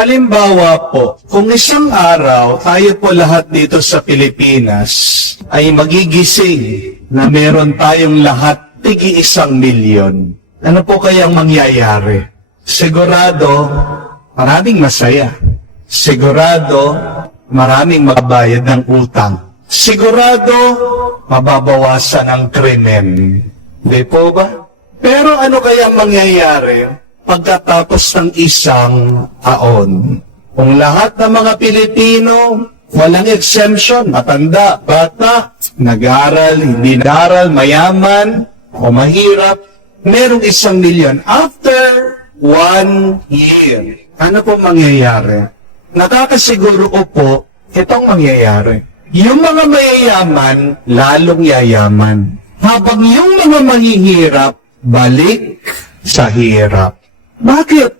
Halimbawa po, kung isang araw tayo po lahat dito sa Pilipinas ay magigising na meron tayong lahat tig-1 milyon, ano po kayang mangyayari? Sigurado, maraming masaya. Sigurado, maraming magbabayad ng utang. Sigurado, mababawasan ang krimen. Di po ba? Pero ano kaya mangyayari pagkatapos ng 1 taon? Kung lahat ng mga Pilipino, walang exemption, matanda, bata, nag-aral, hindi nag-aral, mayaman, o mahirap, merong 1 milyon. After 1 year, ano po mangyayari? Nakakasiguro ko po, itong mangyayari. Yung mga mayayaman, lalong yayaman. Habang yung mga mahihirap, balik sa hirap. Bakit?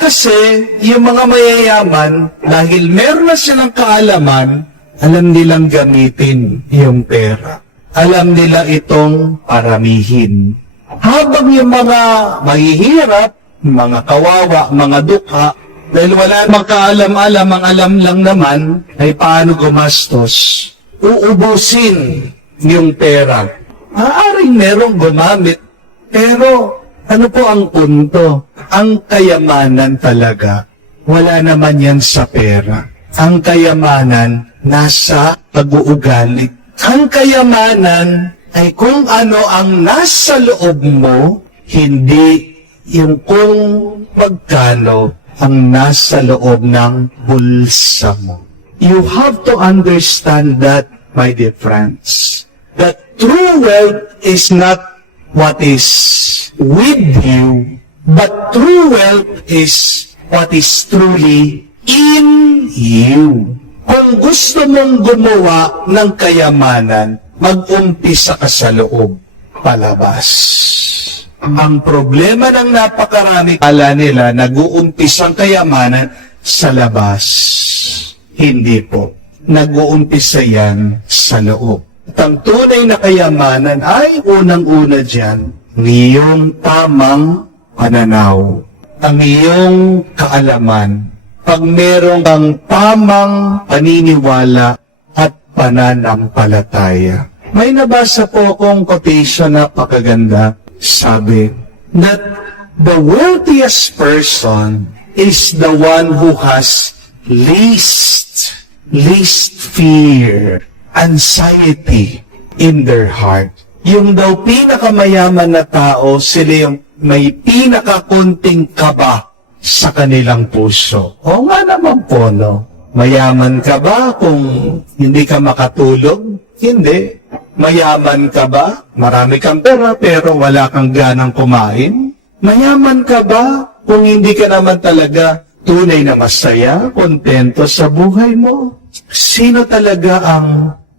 Kasi yung mga mayayaman, dahil meron na silang kaalaman, alam nilang gamitin yung pera. Alam nila itong paramihin. Habang yung mga mahihirap, mga kawawa, mga dukha, dahil wala namang kaalam-alam, ang alam lang naman ay paano gumastos, uubusin yung pera. Maaaring merong gumamit, pero ano po ang punto? Ang kayamanan talaga, wala naman yan sa pera. Ang kayamanan, nasa pag-uugali. Ang kayamanan ay kung ano ang nasa loob mo, hindi yung kung magkano ang nasa loob ng bulsa mo. You have to understand that, my dear friends, that true wealth is not what is with you, but true wealth is what is truly in you. Kung gusto mong gumawa ng kayamanan, mag-umpisa ka sa loob, palabas. Ang problema ng napakarami, kala nila, nag-uumpisa ang kayamanan sa labas. Hindi po. Nag-uumpisa yan sa loob. At ang tunay na kayamanan ay unang-una dyan, ang iyong tamang pananaw, ang iyong kaalaman. Pag meron kang tamang paniniwala at pananampalataya. May nabasa po akong quotation na pakaganda. Sabi, that the wealthiest person is the one who has least fear, anxiety in their heart. Yung daw pinakamayaman na tao, sila yung may pinakakunting kaba sa kanilang puso. O nga naman po, no? Mayaman ka ba kung hindi ka makatulog? Hindi. Mayaman ka ba? Marami kang pera pero wala kang ganang kumain? Mayaman ka ba kung hindi ka naman talaga tunay na masaya, kontento sa buhay mo? Sino talaga ang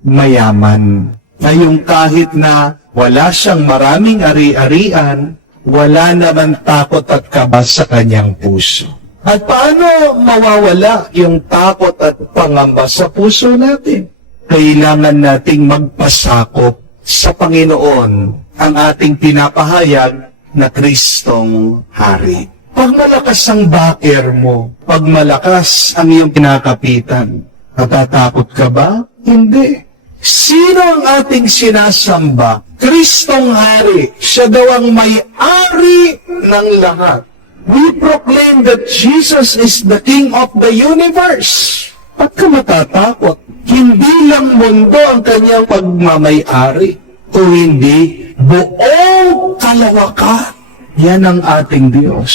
mayaman? Na yung kahit na wala siyang maraming ari-arian, wala naman takot at kaba sa kanyang puso. At paano mawawala yung takot at pangamba sa puso natin? Kailangan nating magpasakop sa Panginoon ang ating pinapahayag na Kristong Hari. Pag malakas ang backer mo, pag malakas ang iyong kinakapitan, natatakot ka ba? Hindi. Sino ang ating sinasamba? Kristong Hari. Siya daw ang may-ari ng lahat. We proclaim that Jesus is the King of the universe. Ba't ka matatakot? Hindi lang mundo ang kanyang pagmamay-ari, kung hindi buong kalawakan. Yan ang ating Diyos.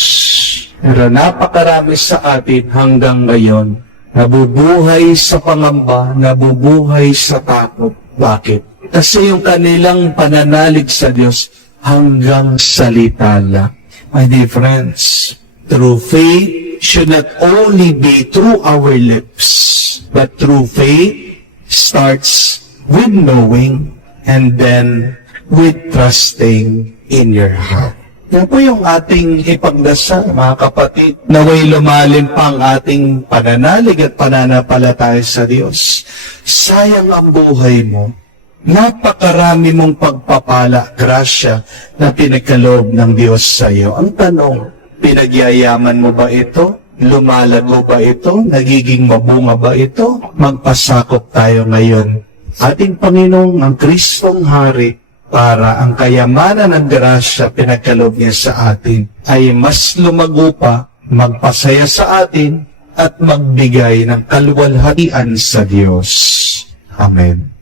Pero napakarami sa atin hanggang ngayon, nabubuhay sa pangamba, nabubuhay sa takot. Bakit? Kasi yung kanilang pananalig sa Diyos hanggang salita lang. My dear friends, true faith should not only be through our lips, but true faith starts with knowing and then with trusting in your heart. Yan po yung ating ipagdasal, mga kapatid, naway lumalim pa ang ating pananalig at pananampalataya sa Diyos. Sayang ang buhay mo. Napakarami mong pagpapala, grasya na pinagkaloob ng Diyos sa iyo. Ang tanong, pinagyayaman mo ba ito? Lumalago ba ito? Nagiging mabunga ba ito? Magpasakop tayo ngayon. Ating Panginoong ang Kristong Hari, para ang kayamanan ng grasya pinagkaloob niya sa atin ay mas lumago pa, magpasaya sa atin, at magbigay ng kaluwalhatian sa Diyos. Amen.